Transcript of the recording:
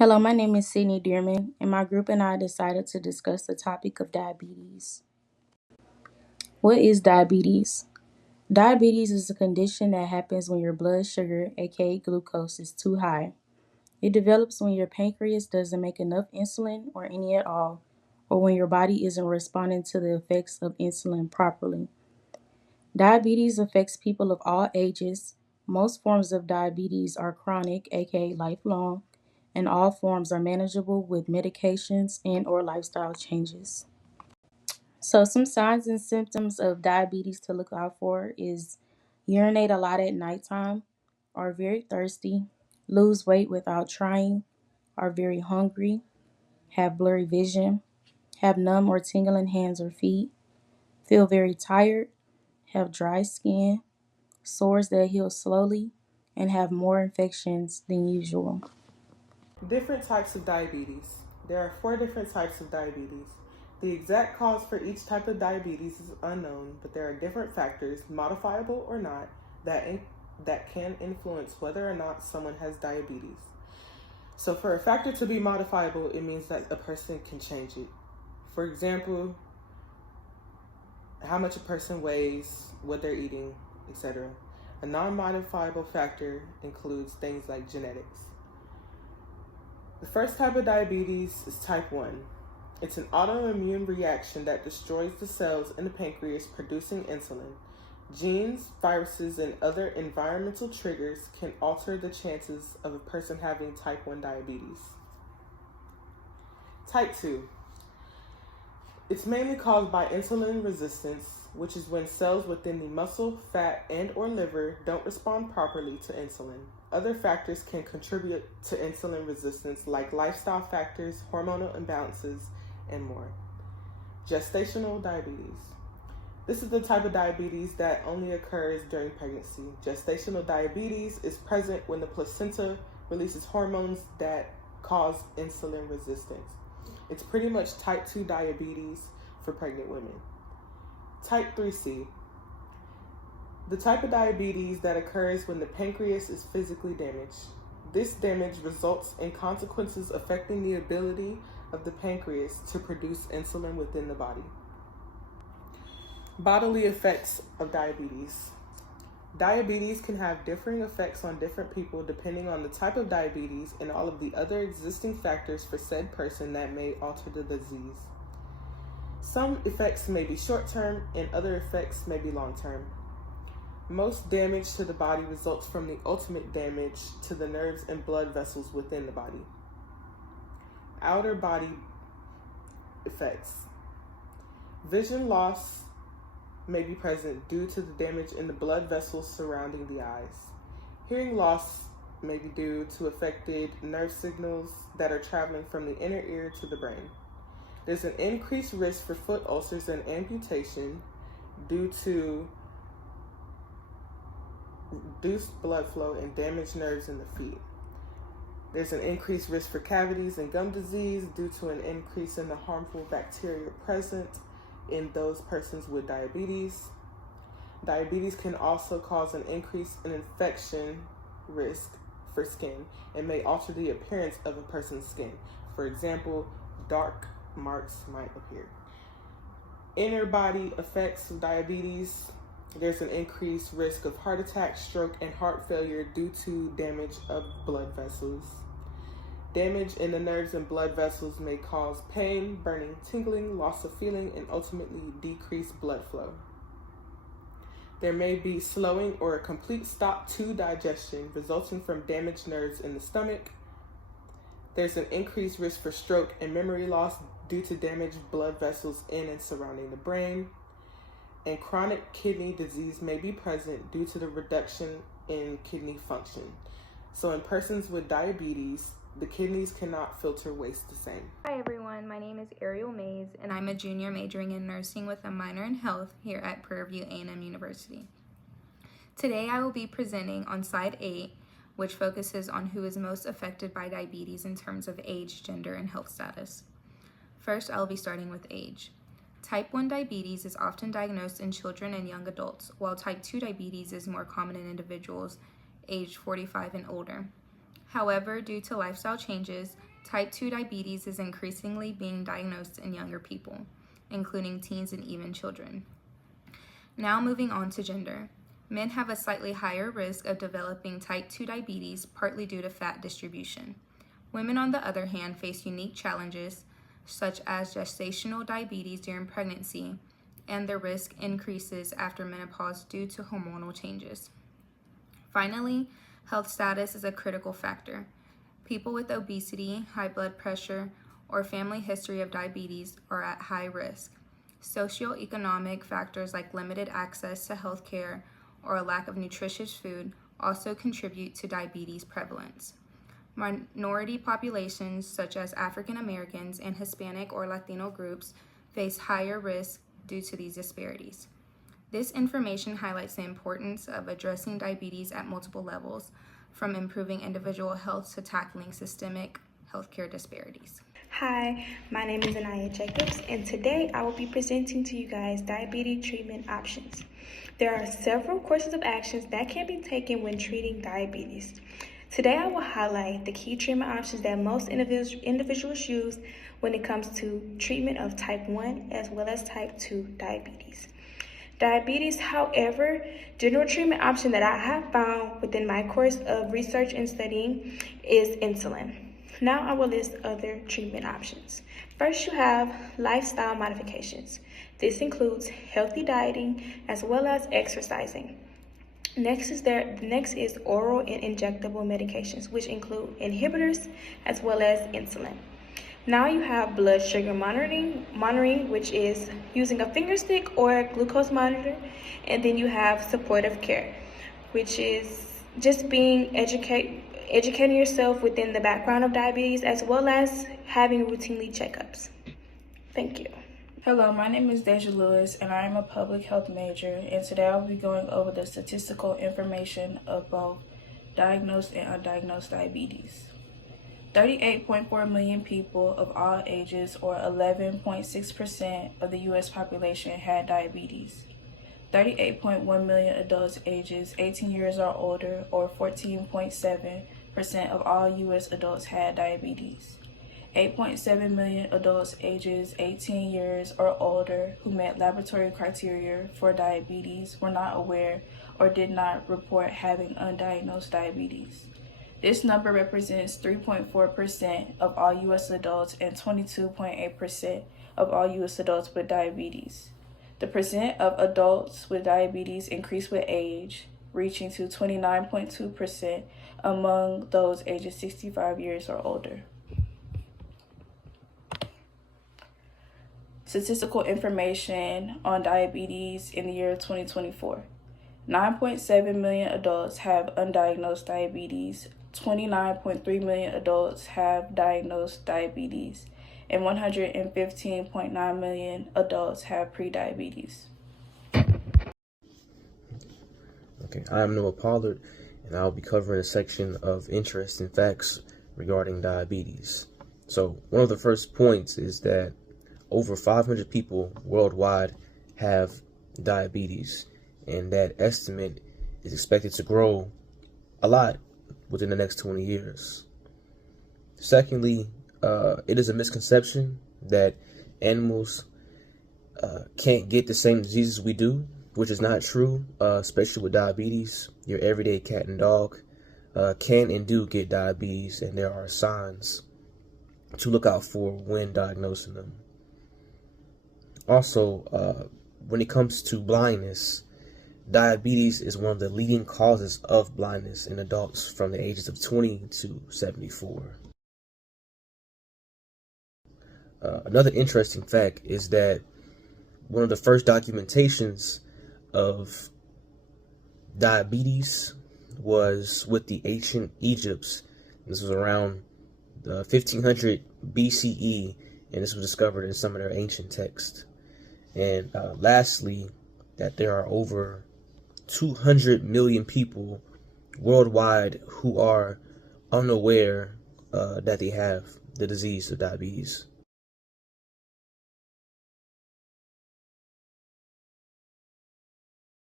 Hello, my name is Sydney Dearman, and my group and I decided to discuss the topic of diabetes. What is diabetes? Diabetes is a condition that happens when your blood sugar, aka glucose, is too high. It develops when your pancreas doesn't make enough insulin or any at all, or when your body isn't responding to the effects of insulin properly. Diabetes affects people of all ages. Most forms of diabetes are chronic, aka lifelong, and all forms are manageable with medications and or lifestyle changes. So some signs and symptoms of diabetes to look out for is urinate a lot at nighttime, are very thirsty, lose weight without trying, are very hungry, have blurry vision, have numb or tingling hands or feet, feel very tired, have dry skin, sores that heal slowly, and have more infections than usual. Different types of diabetes. There are four different types of diabetes. The exact cause for each type of diabetes is unknown, but there are different factors, modifiable or not, that can influence whether or not someone has diabetes. So, for a factor to be modifiable, it means that a person can change it. For example, how much a person weighs, what they're eating, etc. A non modifiable factor includes things like genetics. The first type of diabetes is type 1. It's an autoimmune reaction that destroys the cells in the pancreas producing insulin. Genes, viruses, and other environmental triggers can alter the chances of a person having type 1 diabetes. Type 2. It's mainly caused by insulin resistance, which is when cells within the muscle, fat, and or liver don't respond properly to insulin. Other factors can contribute to insulin resistance like lifestyle factors, hormonal imbalances, and more. Gestational diabetes. This is the type of diabetes that only occurs during pregnancy. Gestational diabetes is present when the placenta releases hormones that cause insulin resistance. It's pretty much type 2 diabetes for pregnant women. Type 3C. The type of diabetes that occurs when the pancreas is physically damaged. This damage results in consequences affecting the ability of the pancreas to produce insulin within the body. Bodily effects of diabetes. Diabetes can have differing effects on different people depending on the type of diabetes and all of the other existing factors for said person that may alter the disease. Some effects may be short-term and other effects may be long-term. Most damage to the body results from the ultimate damage to the nerves and blood vessels within the body. Outer body effects. Vision loss may be present due to the damage in the blood vessels surrounding the eyes. Hearing loss may be due to affected nerve signals that are traveling from the inner ear to the brain. There's an increased risk for foot ulcers and amputation due to reduced blood flow and damaged nerves in the feet. There's an increased risk for cavities and gum disease due to an increase in the harmful bacteria present in those persons with diabetes. Diabetes can also cause an increase in infection risk for skin and may alter the appearance of a person's skin. For example, dark marks might appear. Inner body effects of diabetes. There's an increased risk of heart attack, stroke, and heart failure due to damage of blood vessels. Damage in the nerves and blood vessels may cause pain, burning, tingling, loss of feeling, and ultimately decreased blood flow. There may be slowing or a complete stop to digestion resulting from damaged nerves in the stomach. There's an increased risk for stroke and memory loss due to damaged blood vessels in and surrounding the brain. And chronic kidney disease may be present due to the reduction in kidney function. So in persons with diabetes, the kidneys cannot filter waste the same. Hi everyone, my name is Ariel Mays and I'm a junior majoring in nursing with a minor in health here at Prairie View A&M University. Today I will be presenting on slide 8, which focuses on who is most affected by diabetes in terms of age, gender, and health status. First, I'll be starting with age. Type 1 diabetes is often diagnosed in children and young adults, while type 2 diabetes is more common in individuals aged 45 and older. However, due to lifestyle changes, Type 2 diabetes is increasingly being diagnosed in younger people, including teens and even children. Now moving on to gender. Men have a slightly higher risk of developing type 2 diabetes, partly due to fat distribution. Women, on the other hand, face unique challenges such as gestational diabetes during pregnancy, and their risk increases after menopause due to hormonal changes. Finally, health status is a critical factor. People with obesity, high blood pressure, or family history of diabetes are at high risk. Socioeconomic factors like limited access to health care or a lack of nutritious food also contribute to diabetes prevalence. Minority populations such as African Americans and Hispanic or Latino groups face higher risk due to these disparities. This information highlights the importance of addressing diabetes at multiple levels, from improving individual health to tackling systemic healthcare disparities. Hi, my name is Anaya Jacobs, and today I will be presenting to you guys diabetes treatment options. There are several courses of actions that can be taken when treating diabetes. Today I will highlight the key treatment options that most individuals use when it comes to treatment of type 1 as well as type 2 diabetes. Diabetes, however, general treatment option that I have found within my course of research and studying is insulin. Now I will list other treatment options. First, you have lifestyle modifications. This includes healthy dieting as well as exercising. Next is oral and injectable medications, which include inhibitors as well as insulin. Now you have blood sugar monitoring, which is using a finger stick or a glucose monitor. And then you have supportive care, which is just being educating yourself within the background of diabetes as well as having routinely checkups. Thank you. Hello, my name is Deja Lewis, and I am a public health major, and today I'll be going over the statistical information of both diagnosed and undiagnosed diabetes. 38.4 million people of all ages, or 11.6% of the U.S. population, had diabetes. 38.1 million adults ages 18 years or older, or 14.7% of all U.S. adults had diabetes. 8.7 million adults ages 18 years or older who met laboratory criteria for diabetes were not aware or did not report having undiagnosed diabetes. This number represents 3.4% of all U.S. adults and 22.8% of all U.S. adults with diabetes. The percent of adults with diabetes increased with age, reaching to 29.2% among those ages 65 years or older. Statistical information on diabetes in the year 2024. 9.7 million adults have undiagnosed diabetes, 29.3 million adults have diagnosed diabetes, and 115.9 million adults have prediabetes. Okay, I am Noah Pollard, and I'll be covering a section of interesting facts regarding diabetes. So, one of the first points is that over 500 people worldwide have diabetes, and that estimate is expected to grow a lot within the next 20 years. Secondly, it is a misconception that animals can't get the same diseases we do, which is not true, especially with diabetes. Your everyday cat and dog can and do get diabetes, and there are signs to look out for when diagnosing them. Also, when it comes to blindness, diabetes is one of the leading causes of blindness in adults from the ages of 20 to 74. Another interesting fact is that one of the first documentations of diabetes was with the ancient Egypts. This was around 1500 BCE, and this was discovered in some of their ancient texts. And lastly, that there are over 200 million people worldwide who are unaware that they have the disease of diabetes.